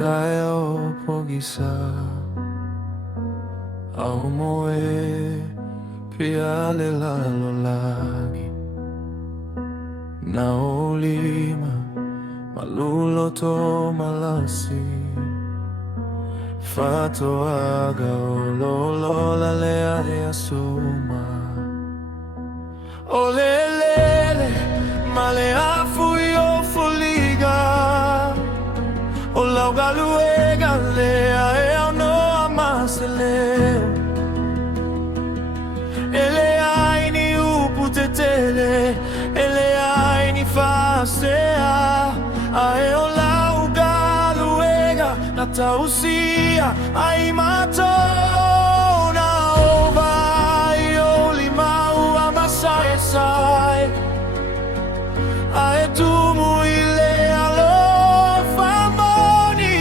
Sayo pogisa Aumoe Piale lalolagi Naolima Malulo to malasi Fatoaga Ololo lalea de asuma Olelele Malea fuyo fuliga Olau galuega lea eo no amaseleo Ele aini uputetele Ele aini fasea Ae olau galuega Natausia ai mato Na ova Io limau amasai sai Ae tumu ile alo famoni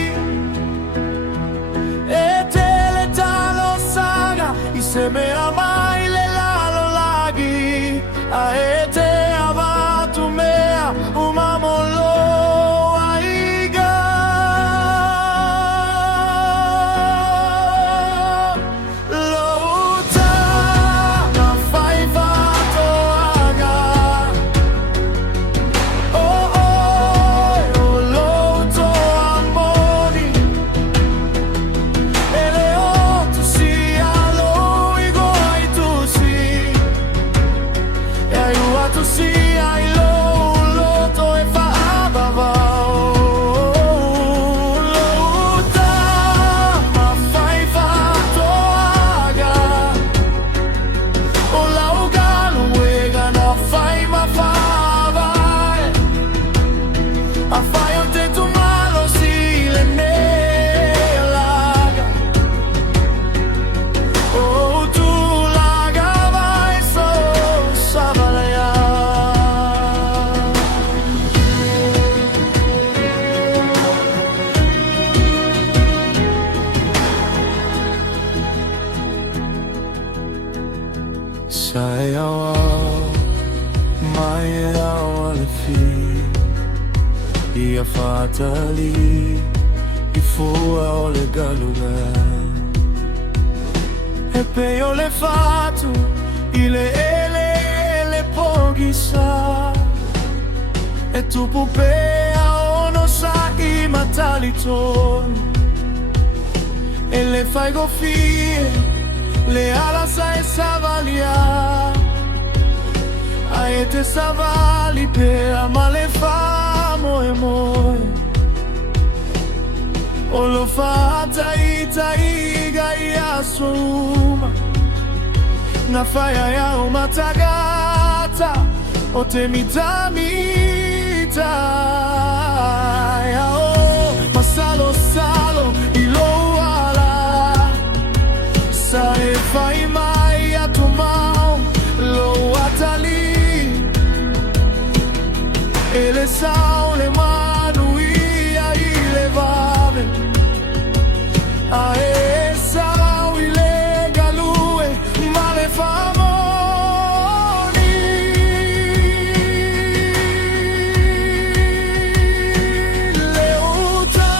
E tele talo saga I me amai le lalo lagi Ae te avatu mea umamolo aiga Louta Tamā Faifa'atoaga Oh oh oh louto amoni Ele o tu sia lo igo ai tu si E ai ua tu si ai lo loto e fa'abava Louta Tamā Faifa'atoaga O lau galuega na fai ma fa'avai A fai o te tu malo si le laga O tu laga vai so sabalaya Sai au mai au le fi Ia fatali I fua o le galuga E pe o le fatu I le ele pogisa E tu pupea ono sa I mataliton E le fai gofie Le alas a essa valia A te savali per amale famo e moi O lo fata ita iga I asuma Na faia ya uma tagata O te mitamita Ya o masalo salo I lo ala Sa e fai mai a tu mão Lo atali Ele são le Manuia I levave A e são I le galue Ma le famoni Louta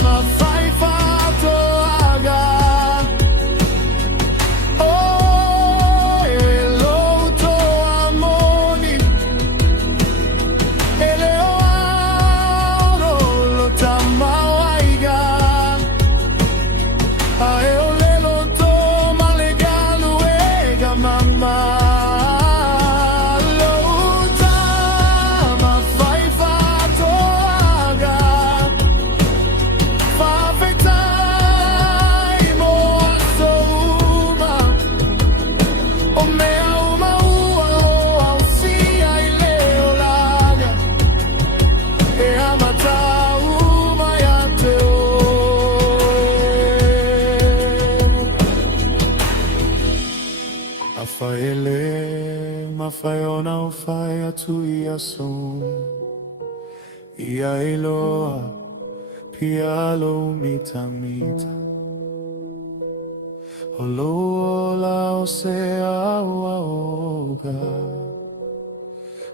Tamā Faifa'atoaga Oh, louto amoni Ele o auro lo tamau aiga Ae o le loto ma le galuega mama Louta Tamā Faifa'atoaga Fa'afetai mo aso uma O mea uma ua o au si ai leo laga E amata uma ia te o A fai ele ma fai ona o fai atu I aso Ia iloa pialo mita mita Olola o se aua oga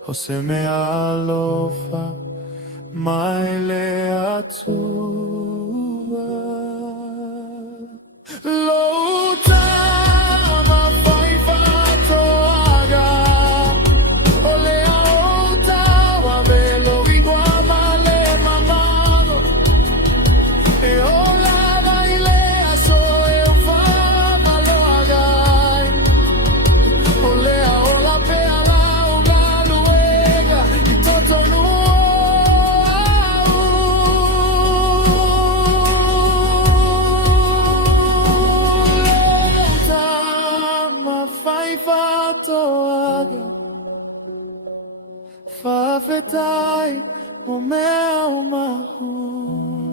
O se me alofa mai le atu Lo Tamā Faifa'atoaga, ole a Otawa velo igua male mamado, e ola baile aso e fama lo agai, ole a ola peala o galuega i totonu Faifa'atoaga, whawhetai o mea o mahu.